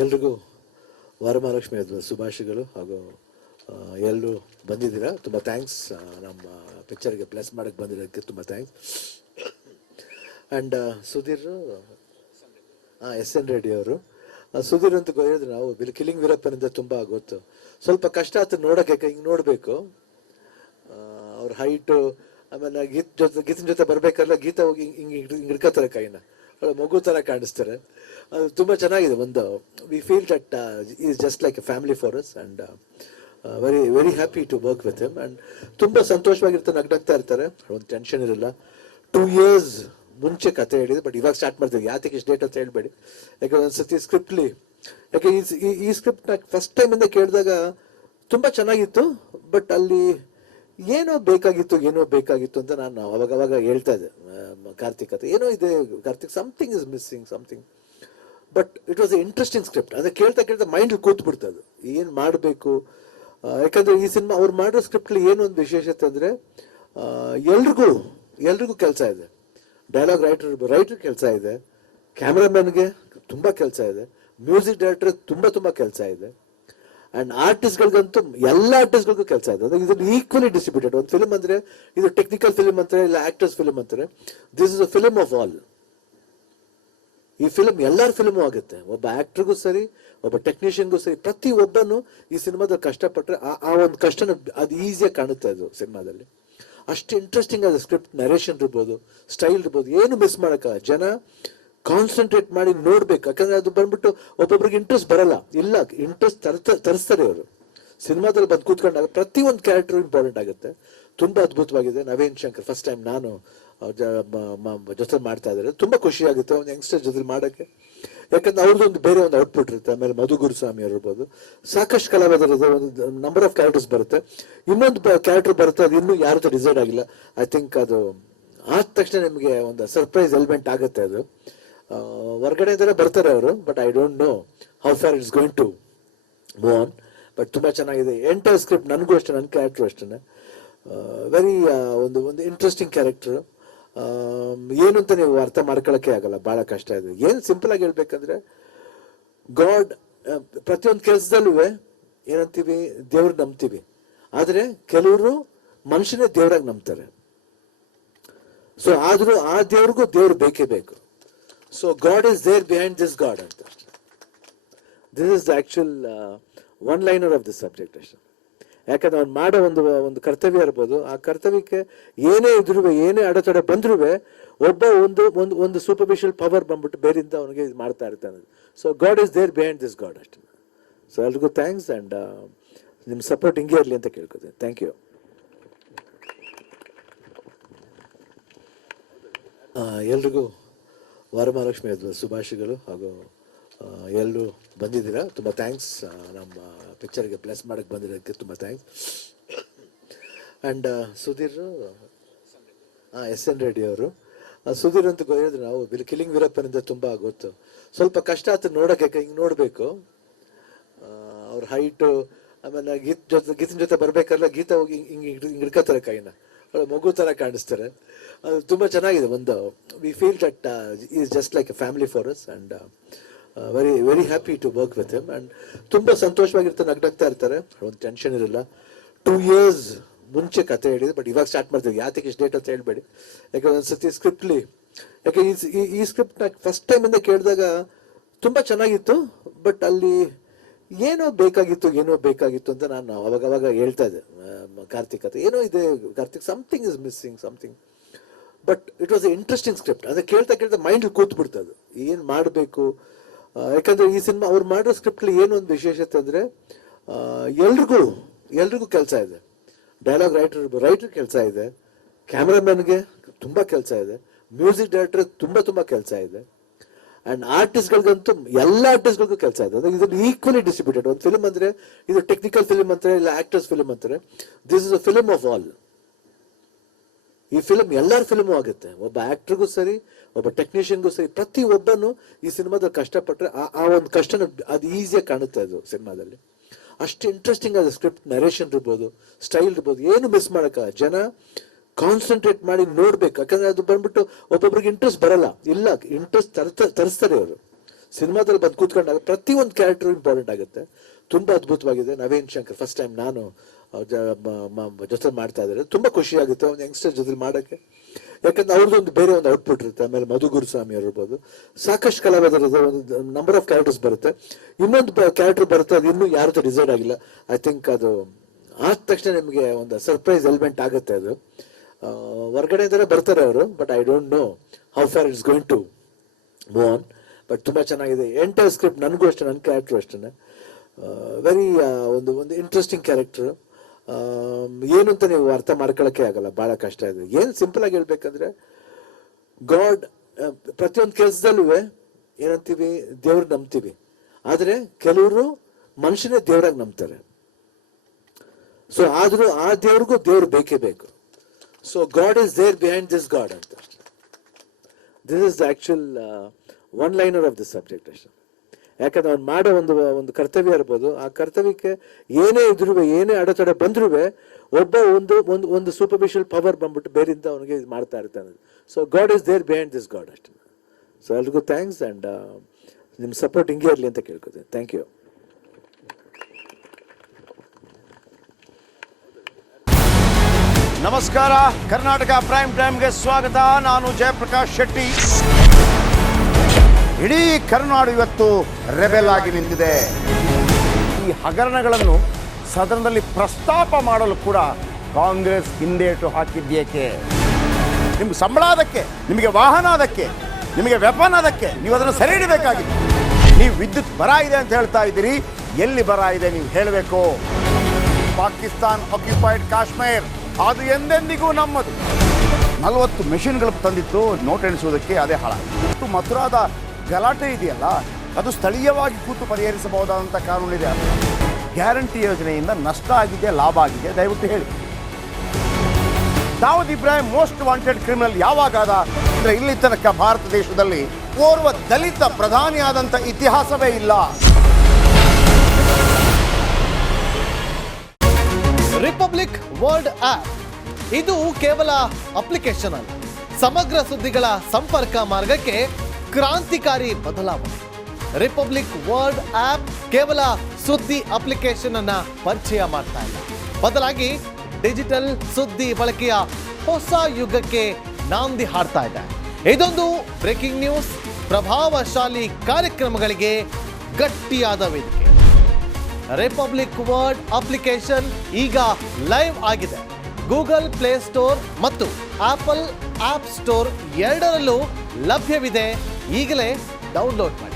ಎಲ್ರಿಗೂ ವರಮಹಾಲಕ್ಷ್ಮಿ ಹಬ್ಬದ ಶುಭಾಶಯಗಳು ಹಾಗೂ ಎಲ್ಲರೂ ಬಂದಿದ್ದೀರಾ. ತುಂಬ ಥ್ಯಾಂಕ್ಸ್. ನಮ್ಮ ಪಿಕ್ಚರ್ಗೆ ಪ್ಲಸ್ ಮಾಡೋಕ್ಕೆ ಬಂದಿರೋದಕ್ಕೆ ತುಂಬ thanks. And Sudhir SN Reddy ಅವರು, ಸುಧೀರ್ ಅಂತ ಹೇಳಿದ್ರು ನಾವು ಕಿಲಿಂಗ್ ವೀರಪ್ಪನಿಂದ ತುಂಬ ಗೊತ್ತು. ಸ್ವಲ್ಪ ಕಷ್ಟ ಆಯ್ತು ನೋಡೋಕೆ, ಹಿಂಗೆ ನೋಡಬೇಕು ಅವ್ರ ಹೈಟು. ಆಮೇಲೆ ಗೀತನ ಜೊತೆ ಬರ್ಬೇಕಾದ್ರೆ ಗೀತ ಹೋಗಿ ಹಿಂಗೆ ಹಿಡ್ಕೋತಾರೆ ಕೈನ, ಮಗು ಥರ ಕಾಣಿಸ್ತಾರೆ. ಅದು ತುಂಬ ಚೆನ್ನಾಗಿದೆ. ಒಂದು we feel that is just like a family for us and very happy to work with him. And ತುಂಬ ಸಂತೋಷವಾಗಿರ್ತಾರೆ, ನಗ್ನಾಗ್ತಾ ಇರ್ತಾರೆ, ಒಂದು ಟೆನ್ಷನ್ ಇರಲ್ಲ. 2 years ಮುಂಚೆ ಕತೆ ಹೇಳಿದೆ, ಬಟ್ ಇವಾಗ ಸ್ಟಾರ್ಟ್ ಮಾಡ್ತೀವಿ. ಯಾತಕ್ಕೆ ಇಷ್ಟು ಡೇಟ್ ಅಂತ ಹೇಳ್ಬೇಡಿ, ಯಾಕಂದ್ರೆ ಒಂದ್ಸತಿ ಸ್ಕ್ರಿಪ್ಟ್ಲಿ, ಯಾಕೆ ಈ ಸ್ಕ್ರಿಪ್ಟ್ನ ಫಸ್ಟ್ ಟೈಮಿಂದ ಕೇಳಿದಾಗ ತುಂಬ ಚೆನ್ನಾಗಿತ್ತು, ಬಟ್ ಅಲ್ಲಿ ಏನೋ ಬೇಕಾಗಿತ್ತು ಅಂತ ನಾನು ಅವಾಗ ಹೇಳ್ತಾ ಇದ್ದೆ. ಕಾರ್ತಿಕ್ ಕತೆ ಏನೋ ಇದೆ, Karthik something is missing something, but it was A interesting script. ಅದಕ್ಕೆ ಕೇಳ್ತಾ ಮೈಂಡ್ ಕೂತ್ ಬಿಡ್ತದೆ ಏನು ಮಾಡಬೇಕು. ಯಾಕಂದರೆ ಈ ಸಿನಿಮಾ ಅವ್ರು ಮಾಡೋ ಸ್ಕ್ರಿಪ್ಟ್ಲಿ ಏನೊಂದು ವಿಶೇಷತೆ ಅಂದರೆ ಎಲ್ರಿಗೂ ಕೆಲಸ ಇದೆ. ಡೈಲಾಗ್ ರೈಟರ್ ಕೆಲಸ ಇದೆ, ಕ್ಯಾಮ್ರಾಮನ್ಗೆ ತುಂಬ ಕೆಲಸ ಇದೆ, ಮ್ಯೂಸಿಕ್ ಡೈರೆಕ್ಟರ್ ತುಂಬ ಕೆಲಸ ಇದೆ, ಆ್ಯಂಡ್ ಆರ್ಟಿಸ್ಟ್ಗಳಿಗಂತೂ ಎಲ್ಲ ಆರ್ಟಿಸ್ಟ್ಗಳಿಗೂ ಕೆಲಸ ಇದೆ. ಅಂದರೆ ಇದನ್ನು ಈಕ್ವಲಿ ಡಿಸ್ಟ್ರಿಬ್ಯೂಟೆಡ್. ಒಂದು ಫಿಲ್ಮ್ ಅಂದರೆ ಇದು ಟೆಕ್ನಿಕಲ್ ಫಿಲ್ಮ್ ಅಂತಾರೆ, ಇಲ್ಲ ಆ್ಯಕ್ಟರ್ಸ್ ಫಿಲ್ಮ್ ಅಂತಾರೆ. This is a film of all. ಈ ಫಿಲ್ಮ್ ಎಲ್ಲರ ಫಿಲ್ಮು ಆಗುತ್ತೆ. ಒಬ್ಬ ಆ್ಯಕ್ಟ್ರಿಗೂ ಸರಿ, ಒಬ್ಬ ಟೆಕ್ನಿಷಿಯನ್ಗೂ ಸರಿ, ಪ್ರತಿ ಒಬ್ಬನು ಈ ಸಿನಿಮಾದಲ್ಲಿ ಕಷ್ಟಪಟ್ಟರೆ ಆ ಒಂದು ಕಷ್ಟನ ಅದು ಈಸಿಯಾಗಿ ಕಾಣುತ್ತೆ ಅದು ಸಿನಿಮಾದಲ್ಲಿ. ಅಷ್ಟು ಇಂಟ್ರೆಸ್ಟಿಂಗ್ ಆದ ಸ್ಕ್ರಿಪ್ಟ್, ನರೇಷನ್ ಇರ್ಬೋದು, ಸ್ಟೈಲ್ ಇರ್ಬೋದು, ಏನು ಮಿಸ್ ಮಾಡೋಕ್ಕ. ಜನ ಕಾನ್ಸಂಟ್ರೇಟ್ ಮಾಡಿ ನೋಡ್ಬೇಕು. ಯಾಕಂದ್ರೆ ಅದು ಬಂದ್ಬಿಟ್ಟು ಒಬ್ಬೊಬ್ರಿಗೆ ಇಂಟ್ರೆಸ್ಟ್ ಬರಲ್ಲ, ಇಲ್ಲ ಇಂಟ್ರೆಸ್ಟ್ ತರಿಸ್ತಾರೆ ಅವರು. ಸಿನಿಮಾದಲ್ಲಿ ಬಂದು ಕೂತ್ಕೊಂಡಾಗ ಪ್ರತಿಯೊಂದು ಕ್ಯಾರೆಕ್ಟರ್ ಇಂಪಾರ್ಟೆಂಟ್ ಆಗುತ್ತೆ. ತುಂಬ ಅದ್ಭುತವಾಗಿದೆ. ನವೀನ್ ಶಂಕರ್ ಫಸ್ಟ್ ಟೈಮ್ ನಾನು ಜೊತೆ ಮಾಡ್ತಾ ಇದ್ದಾರೆ. ತುಂಬ ಖುಷಿ ಆಗುತ್ತೆ ಒಂದು ಯಂಗ್ಸ್ಟರ್ ಜೊತೆ ಮಾಡೋಕ್ಕೆ. ಯಾಕಂದ್ರೆ ಅವ್ರದ್ದೊಂದು ಬೇರೆ ಒಂದು ಔಟ್ಪುಟ್ ಇರುತ್ತೆ. ಆಮೇಲೆ ಮಧು ಗುರುಸ್ವಾಮಿ ಅವರು ಇರ್ಬೋದು, ಸಾಕಷ್ಟು ಕಲಾವಿದರು, ಒಂದು ನಂಬರ್ ಆಫ್ ಕ್ಯಾರೆಕ್ಟರ್ಸ್ ಬರುತ್ತೆ. ಇನ್ನೊಂದು ಕ್ಯಾರೆಕ್ಟರ್ ಬರುತ್ತೆ, ಅದು ಇನ್ನೂ ಯಾರು ಡಿಸೈಡ್ ಆಗಿಲ್ಲ. ಐ ಥಿಂಕ್ ಅದು ಆದ ತಕ್ಷಣ ನಿಮಗೆ ಒಂದು ಸರ್ಪ್ರೈಸ್ ಎಲಿಮೆಂಟ್ ಆಗುತ್ತೆ. ಅದು ಹೊರಗಡೆಯಿಂದಲೇ ಬರ್ತಾರೆ ಅವರು, but I don't know how far it's going to move on. But ತುಂಬ ಚೆನ್ನಾಗಿದೆ ಎಂಟೈರ್ ಸ್ಕ್ರಿಪ್ಟ್. ನನಗೂ ಅಷ್ಟೇ, ನನ್ನ ಕ್ಯಾರೆಕ್ಟ್ರು ಅಷ್ಟೇ ವೆರಿ ಒಂದು ಇಂಟ್ರೆಸ್ಟಿಂಗ್ ಕ್ಯಾರೆಕ್ಟ್ರು. ಏನು ಅಂತ ನೀವು ಅರ್ಥ ಮಾಡ್ಕೊಳ್ಳೋಕ್ಕೆ ಆಗಲ್ಲ, ಭಾಳ ಕಷ್ಟ ಇದೆ. ಏನು ಸಿಂಪಲ್ ಆಗಿ ಹೇಳ್ಬೇಕಂದ್ರೆ, ಗಾಡ್ ಪ್ರತಿಯೊಂದು ಕೆಲಸದಲ್ಲೂ ಏನಂತೀವಿ, ದೇವ್ರು ನಂಬ್ತೀವಿ. ಆದರೆ ಕೆಲವರು ಮನುಷ್ಯನೇ ದೇವ್ರಾಗಿ ನಂಬ್ತಾರೆ. ಸೊ ಆದರೂ ಆ ದೇವ್ರಿಗೂ ದೇವ್ರು ಬೇಕೇ ಬೇಕು. So god is there behind this God ಅಂತ. This is the actual one liner of this subject ಅಷ್ಟೇ. ಯಾಕಂದ್ರೆ ಅವ್ನು ಮಾಡೋ ಒಂದು ಕರ್ತವ್ಯ ಇರ್ಬೋದು, ಆ ಕರ್ತವ್ಯಕ್ಕೆ ಏನೇ ಇದ್ರೂ, ಏನೇ ಅಡೆತಡೆ ಬಂದ್ರೂ ಒಬ್ಬ ಒಂದು ಸೂಪರ್ಫಿಷಿಯಲ್ ಪವರ್ ಬಂದ್ಬಿಟ್ಟು ಬೇರಿಂದ ಅವನಿಗೆ ಇದು ಮಾಡ್ತಾ ಇರ್ತಾನೆ. So god is there behind this god ಅಷ್ಟೇ. ಸೊ ಎಲ್ರಿಗೂ ಥ್ಯಾಂಕ್ಸ್, ಆ್ಯಂಡ್ ನಿಮ್ಮ ಸಪೋರ್ಟ್ ಹಿಂಗೆ ಇರಲಿ ಅಂತ ಕೇಳ್ಕೊತೀನಿ. Thank you. ಎಲ್ರಿಗೂ ವರಮಹಾಲಕ್ಷ್ಮಿ ಹಬ್ಬದ ಶುಭಾಶಯಗಳು ಹಾಗೂ ಎಲ್ಲರೂ ಬಂದಿದ್ದೀರಾ. ತುಂಬ ಥ್ಯಾಂಕ್ಸ್. ನಮ್ಮ ಪಿಕ್ಚರ್ಗೆ ಪ್ಲಸ್ ಮಾಡೋಕ್ಕೆ ಬಂದಿರೋದಕ್ಕೆ ತುಂಬ thanks. And Sudhir SN Reddy ಅವರು, ಸುಧೀರ್ ಅಂತ ಹೇಳಿದ್ರು ನಾವು ಕಿಲಿಂಗ್ ವೀರಪ್ಪನಿಂದ ತುಂಬ ಗೊತ್ತು. ಸ್ವಲ್ಪ ಕಷ್ಟ ಆಯ್ತು ನೋಡೋಕೆ, ಹಿಂಗೆ ನೋಡಬೇಕು ಅವ್ರ ಹೈಟು. ಆಮೇಲೆ ಗೀತನ ಜೊತೆ ಬರ್ಬೇಕಾದ್ರೆ ಗೀತ ಹೋಗಿ ಹಿಂಗೆ ಹಿಡ್ಕೋತಾರೆ ಕೈನ, ಮಗು ಥರ ಕಾಣಿಸ್ತಾರೆ. ಅದು ತುಂಬ ಚೆನ್ನಾಗಿದೆ. ಒಂದು we feel that is just like a family for us and very happy to work with him. And ತುಂಬ ಸಂತೋಷವಾಗಿರ್ತಾರೆ, ನಗ್ನಾಗ್ತಾ ಇರ್ತಾರೆ, ಒಂದು ಟೆನ್ಷನ್ ಇರಲ್ಲ. 2 years ಮುಂಚೆ ಕತೆ ಹೇಳಿದೆ, ಬಟ್ ಇವಾಗ ಸ್ಟಾರ್ಟ್ ಮಾಡ್ತೀವಿ. ಯಾತಕ್ಕೆ ಇಷ್ಟು ಡೇಟ್ ಅಂತ ಹೇಳ್ಬೇಡಿ, ಯಾಕಂದ್ರೆ ಒಂದ್ಸತಿ ಸ್ಕ್ರಿಪ್ಟ್ಲಿ, ಯಾಕೆ ಈ ಸ್ಕ್ರಿಪ್ಟ್ನ ಫಸ್ಟ್ ಟೈಮಿಂದ ಕೇಳಿದಾಗ ತುಂಬ ಚೆನ್ನಾಗಿತ್ತು, ಬಟ್ ಅಲ್ಲಿ ಏನೋ ಬೇಕಾಗಿತ್ತು ಅಂತ ನಾನು ಅವಾಗ ಹೇಳ್ತಾ ಇದ್ದೆ. ಕಾರ್ತಿಕ್ ಕತೆ ಏನೋ ಇದೆ, Karthik something is missing something, but it was A interesting script. ಅದಕ್ಕೆ ಕೇಳ್ತಾ ಮೈಂಡ್ ಕೂತ್ ಬಿಡ್ತದೆ ಏನು ಮಾಡಬೇಕು. ಯಾಕಂದರೆ ಈ ಸಿನಿಮಾ ಅವ್ರು ಮಾಡೋ ಸ್ಕ್ರಿಪ್ಟ್ಲಿ ಏನೊಂದು ವಿಶೇಷತೆ ಅಂದರೆ, ಎಲ್ರಿಗೂ ಕೆಲಸ ಇದೆ. ಡೈಲಾಗ್ ರೈಟರ್ ಕೆಲಸ ಇದೆ, ಕ್ಯಾಮ್ರಾಮನ್ಗೆ ತುಂಬ ಕೆಲಸ ಇದೆ, ಮ್ಯೂಸಿಕ್ ಡೈರೆಕ್ಟರ್ ತುಂಬ ಕೆಲಸ ಇದೆ, ಆ್ಯಂಡ್ ಆರ್ಟಿಸ್ಟ್ಗಳಿಗಂತೂ ಎಲ್ಲ ಆರ್ಟಿಸ್ಟ್ಗಳಿಗೂ ಕೆಲಸ ಇದೆ. ಅಂದರೆ ಇದನ್ನು ಈಕ್ವಲಿ ಡಿಸ್ಟ್ರಿಬ್ಯೂಟೆಡ್. ಒಂದು ಫಿಲ್ಮ್ ಅಂದರೆ ಇದು ಟೆಕ್ನಿಕಲ್ ಫಿಲ್ಮ್ ಅಂತಾರೆ, ಇಲ್ಲ ಆ್ಯಕ್ಟರ್ಸ್ ಫಿಲ್ಮ್ ಅಂತಾರೆ. This is a film of all. ಈ ಫಿಲ್ಮ್ ಎಲ್ಲರ ಫಿಲ್ಮು ಆಗುತ್ತೆ. ಒಬ್ಬ ಆ್ಯಕ್ಟ್ರಿಗೂ ಸರಿ, ಒಬ್ಬ ಟೆಕ್ನಿಷಿಯನ್ಗೂ ಸರಿ, ಪ್ರತಿ ಒಬ್ಬನು ಈ ಸಿನಿಮಾದಲ್ಲಿ ಕಷ್ಟಪಟ್ಟರೆ ಆ ಒಂದು ಕಷ್ಟನ ಅದು ಈಸಿಯಾಗಿ ಕಾಣುತ್ತೆ ಅದು ಸಿನಿಮಾದಲ್ಲಿ. ಅಷ್ಟು ಇಂಟ್ರೆಸ್ಟಿಂಗ್ ಆದ ಸ್ಕ್ರಿಪ್ಟ್, ನರೇಷನ್ ಇರ್ಬೋದು, ಸ್ಟೈಲ್ ಇರ್ಬೋದು, ಏನು ಮಿಸ್ ಮಾಡೋಕ್ಕ. ಜನ ಕಾನ್ಸಂಟ್ರೇಟ್ ಮಾಡಿ ನೋಡ್ಬೇಕು. ಯಾಕಂದ್ರೆ ಅದು ಬಂದ್ಬಿಟ್ಟು ಒಬ್ಬೊಬ್ರಿಗೆ ಇಂಟ್ರೆಸ್ಟ್ ಬರಲ್ಲ, ಇಲ್ಲ ಇಂಟ್ರೆಸ್ಟ್ ತರಿಸ್ತಾರೆ ಅವರು. ಸಿನಿಮಾದಲ್ಲಿ ಬಂದು ಕೂತ್ಕೊಂಡಾಗ ಪ್ರತಿಯೊಂದು ಕ್ಯಾರೆಕ್ಟರ್ ಇಂಪಾರ್ಟೆಂಟ್ ಆಗುತ್ತೆ. ತುಂಬ ಅದ್ಭುತವಾಗಿದೆ. ನವೀನ್ ಶಂಕರ್ ಫಸ್ಟ್ ಟೈಮ್ ನಾನು ಜೊತೆ ಮಾಡ್ತಾ ಇದ್ದಾರೆ. ತುಂಬ ಖುಷಿ ಆಗುತ್ತೆ ಒಂದು ಯಂಗ್ಸ್ಟರ್ ಜೊತೆ ಮಾಡೋಕ್ಕೆ, ಯಾಕಂದ್ರೆ ಅವ್ರದ್ದೊಂದು ಬೇರೆ ಒಂದು ಔಟ್ಪುಟ್ ಇರುತ್ತೆ. ಆಮೇಲೆ ಮಧು ಗುರುಸ್ವಾಮಿ ಇರ್ಬೋದು, ಸಾಕಷ್ಟು ಕಲಾವಿದರದ ಒಂದು ನಂಬರ್ ಆಫ್ ಕ್ಯಾರೆಕ್ಟರ್ಸ್ ಬರುತ್ತೆ. ಇನ್ನೊಂದು ಕ್ಯಾರೆಕ್ಟರ್ ಬರುತ್ತೆ, ಅದು ಇನ್ನೂ ಯಾರ ಹತ್ರ ಡಿಸೈಡ್ ಆಗಿಲ್ಲ. ಐ ಥಿಂಕ್ ಅದು ಆದ ತಕ್ಷಣ ನಿಮಗೆ ಒಂದು ಸರ್ಪ್ರೈಸ್ ಎಲಿಮೆಂಟ್ ಆಗುತ್ತೆ. ಅದು ಹೊರಗಡೆಯಿಂದಲೇ ಬರ್ತಾರೆ ಅವರು, but I don't know how far it's going to move on. But ತುಂಬ ಚೆನ್ನಾಗಿದೆ ಎಂಟೈರ್ ಸ್ಕ್ರಿಪ್ಟ್. ನನಗೂ ಅಷ್ಟೇ, ನನ್ನ ಕ್ಯಾರೆಕ್ಟ್ರು ಅಷ್ಟೇ ವೆರಿ ಒಂದು ಇಂಟ್ರೆಸ್ಟಿಂಗ್ ಕ್ಯಾರೆಕ್ಟರ್. ಏನು ಅಂತ ನೀವು ಅರ್ಥ ಮಾಡ್ಕೊಳ್ಳೋಕ್ಕೆ ಆಗಲ್ಲ, ಭಾಳ ಕಷ್ಟ ಇದೆ. ಏನು ಸಿಂಪಲ್ ಆಗಿ ಹೇಳ್ಬೇಕಂದ್ರೆ, ಗಾಡ್ ಪ್ರತಿಯೊಂದು ಕೆಲಸದಲ್ಲೂ ಏನಂತೀವಿ, ದೇವ್ರು ನಂಬ್ತೀವಿ. ಆದರೆ ಕೆಲವರು ಮನುಷ್ಯನೇ ದೇವರಾಗಿ ನಂಬ್ತಾರೆ. ಸೊ ಆದರೂ ಆ ದೇವ್ರಿಗೂ ದೇವ್ರು ಬೇಕೇ ಬೇಕು. So god is there behind this God ಅಂತ. This is the actual one liner of this subject ಅಷ್ಟೇ. ಯಾಕಂದ್ರೆ ಅವ್ನು ಮಾಡೋ ಒಂದು ಕರ್ತವ್ಯ ಇರ್ಬೋದು, ಆ ಕರ್ತವ್ಯಕ್ಕೆ ಏನೇ ಇದ್ರೂ, ಏನೇ ಅಡೆತಡೆ ಬಂದ್ರೂ ಒಬ್ಬ ಒಂದು ಸೂಪರ್ಫಿಷಿಯಲ್ ಪವರ್ ಬಂದ್ಬಿಟ್ಟು ಬೇರಿಂದ ಅವನಿಗೆ ಇದು ಮಾಡ್ತಾ ಇರ್ತಾನೆ. So god is there behind this god ಅಷ್ಟೇ. ಸೊ ಎಲ್ರಿಗೂ ಥ್ಯಾಂಕ್ಸ್, ಆ್ಯಂಡ್ ನಿಮ್ಮ ಸಪೋರ್ಟ್ ಹಿಂಗೆ ಇರಲಿ ಅಂತ ಕೇಳ್ಕೊತೀನಿ. Thank you. ನಮಸ್ಕಾರ, ಕರ್ನಾಟಕ ಪ್ರೈಮ್ ಟೈಮ್ಗೆ ಸ್ವಾಗತ. ನಾನು ಜಯಪ್ರಕಾಶ್ ಶೆಟ್ಟಿ. ಇಡೀ ಕರುನಾಡು ಇವತ್ತು ರೆಬೆಲ್ ಆಗಿ ನಿಂತಿದೆ. ಈ ಹಗರಣಗಳನ್ನು ಸದನದಲ್ಲಿ ಪ್ರಸ್ತಾಪ ಮಾಡಲು ಕೂಡ ಕಾಂಗ್ರೆಸ್ ಹಿಂದೇಟು ಹಾಕಿದ್ದೇಕೆ? ನಿಮ್ಗೆ ಸಂಬಳ ಅದಕ್ಕೆ, ನಿಮಗೆ ವಾಹನ ಅದಕ್ಕೆ, ನಿಮಗೆ ವೆಪನ್ ಅದಕ್ಕೆ, ನೀವು ಅದನ್ನು ಸೆರೆ ಹಿಡಬೇಕಾಗಿದೆ. ನೀವು ವಿದ್ಯುತ್ ಬರ ಇದೆ ಅಂತ ಹೇಳ್ತಾ ಇದ್ದೀರಿ, ಎಲ್ಲಿ ಬರ ಇದೆ ನೀವು ಹೇಳಬೇಕು. ಪಾಕಿಸ್ತಾನ್ ಆಕ್ಯುಪೈಡ್ ಕಾಶ್ಮೀರ್ ಅದು ಎಂದೆಂದಿಗೂ ನಮ್ಮದು. 40 ಮೆಷಿನ್ಗಳು ತಂದಿತ್ತು ನೋಟ್ ಎಣಿಸುವುದಕ್ಕೆ, ಅದೇ ಹಾಳಾಯಿತು. ಮಥುರಾದ ಗಲಾಟೆ ಇದೆಯಲ್ಲ, ಅದು ಸ್ಥಳೀಯವಾಗಿ ಕೂತು ಪರಿಹರಿಸಬಹುದಾದಂಥ ಕಾನೂನಿದೆ. ಗ್ಯಾರಂಟಿ ಯೋಜನೆಯಿಂದ ನಷ್ಟ ಆಗಿದೆ, ಲಾಭ ಆಗಿದೆ, ದಯವಿಟ್ಟು ಹೇಳಿ. Dawood Ibrahim most wanted criminal ಯಾವಾಗಾದ ಅಂದರೆ ಇಲ್ಲಿ ತನಕ ಭಾರತ ದೇಶದಲ್ಲಿ ಓರ್ವ ದಲಿತ ಪ್ರಧಾನಿಯಾದಂಥ ಇತಿಹಾಸವೇ ಇಲ್ಲ. ರಿಪಬ್ಲಿಕ್ ವರ್ಲ್ಡ್ ಆಪ್ ಇದು ಕೇವಲ ಅಪ್ಲಿಕೇಶನ್ ಅಲ್ಲ, ಸಮಗ್ರ ಸುದ್ದಿಗಳ ಸಂಪರ್ಕ ಮಾರ್ಗಕ್ಕೆ ಕ್ರಾಂತಿಕಾರಿ ಬದಲಾವಣೆ. ರಿಪಬ್ಲಿಕ್ ವರ್ಲ್ಡ್ ಆಪ್ ಕೇವಲ ಸುದ್ದಿ ಅಪ್ಲಿಕೇಶನ್ ಅನ್ನ ಪರಿಚಯ ಮಾಡ್ತಾ ಇಲ್ಲ, ಬದಲಾಗಿ ಡಿಜಿಟಲ್ ಸುದ್ದಿ ಬಳಕೆಯ ಹೊಸ ಯುಗಕ್ಕೆ ನಾಂದಿ ಹಾಡ್ತಾ ಇದೆ. ಇದೊಂದು ಬ್ರೇಕಿಂಗ್ ನ್ಯೂಸ್, ಪ್ರಭಾವಶಾಲಿ ಕಾರ್ಯಕ್ರಮಗಳಿಗೆ ಗಟ್ಟಿಯಾದ ವೇದಿಕೆ. ರಿಪಬ್ಲಿಕ್ ವರ್ಲ್ಡ್ ಅಪ್ಲಿಕೇಶನ್ ಈಗ ಲೈವ್ ಆಗಿದೆ. ಗೂಗಲ್ ಪ್ಲೇ ಸ್ಟೋರ್ ಮತ್ತು ಆಪಲ್ ಆಪ್ ಸ್ಟೋರ್ ಎರಡರಲ್ಲೂ ಲಭ್ಯವಿದೆ. ಈಗಲೇ ಡೌನ್ಲೋಡ್ ಮಾಡಿ.